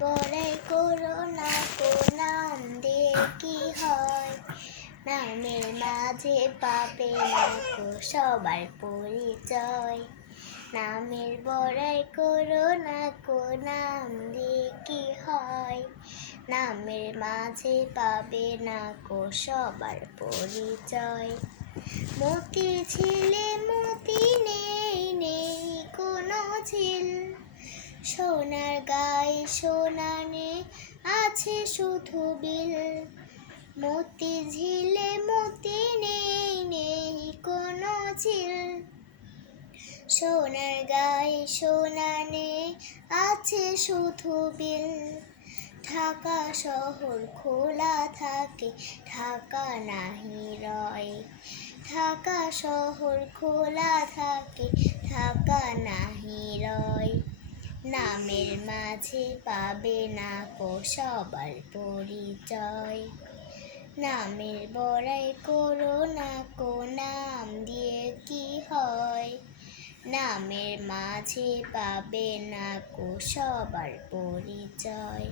বড়াই করো না কো, নাম দিয়ে কি হয়? নামের মাঝে পাবে না কো সবার পরিচয়। নামের বড়াই করো না কো, নাম দিয়ে কি হয়? নামের মাঝে পাবে না কো সবার পরিচয়। মতি ছিলে মতি নেই, নেই কোনো ঝিল। সোনার গায়ে সোনা নেই, আছে শুধু বিল। মতি ঝিলে মতি নেই, নেই কোনো ঝিল। সোনার গায়ে সোনা নেই, আছে শুধু বিল। ঢাকা শহর খোলা থাকে, ঢাকা নাহি রয়। ঢাকা শহর খোলা থাকে, ঢাকা নাহি রয়। নামের মাঝে পাবে না কো সবার পরিচয়। নামের বড়াই করো না কো, নাম দিয়ে কি হয়? নামের মাঝে পাবে না কো সবার পরিচয়।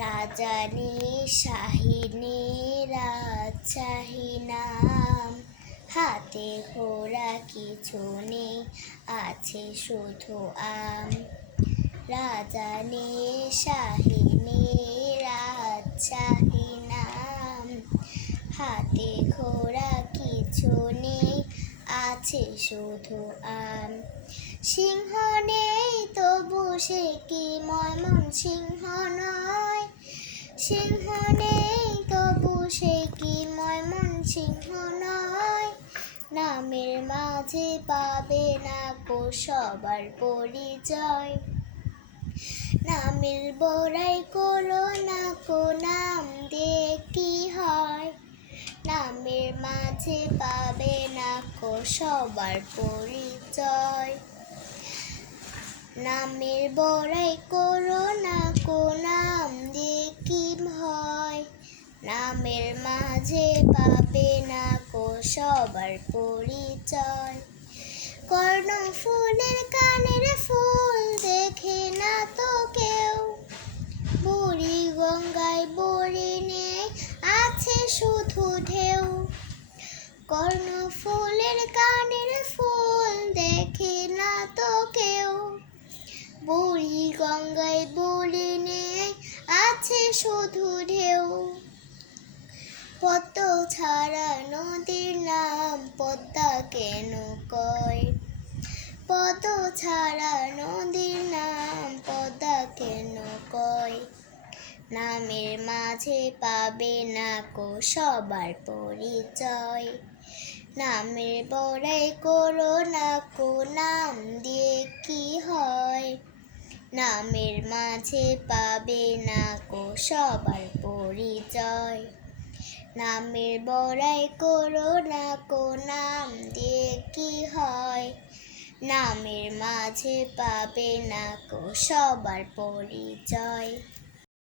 রাজানি শাহিনী রাজশাহী নাম, হাতে ঘোড়া কিছু নেই, আছে শুধু আম। রাজানি শাহিনী রাজশাহী নাম, হাতে ঘোড়া কিছু নেই, আছে শুধু আম। সিংহ নেই তবু সে কি ময়মনসিংহ নয়? সিংহ নেই তবু সে কি ময়মনসিংহ নয়? নামের মাঝে পাবে না কো সবার পরিচয়। নামের বড়াই করো না কো, নাম দিয়ে কি হয়? নামের মাঝে পাবে না কো সবার পরিচয়। নামের বড়াই করো না কো, নাম দিয়ে কি হয়? নামের মাঝে পাবে না কো সবার পরিচয়। কর্ণফুলের কানের ফুল দেখে না তো কেউ, বুড়ি গঙ্গায় বড়ি নেই, আছে শুধু ঢেউ। কর্ণফুলের কানের ফুল দেখে না তো কেউ, বুড়ি গঙ্গায় বড়ি নেই, আছে শুধু ঢেউ। পদ্ম ছাড়া নদীর নাম পদ্মা কেন কয়? পদ্ম ছাড়া নদীর নাম পদ্মা কেন কয়? নামের মাঝে পাবে না কো সবার পরিচয়। নামের বড়াই করো না কো, নাম দিয়ে কি হয়? নামের মাঝে পাবে না কো সবার পরিচয়। নামের বড়াই করো না কো, নাম দিয়ে কি হয়? নামের মাঝে পাবে না কো সবার পরিচয়।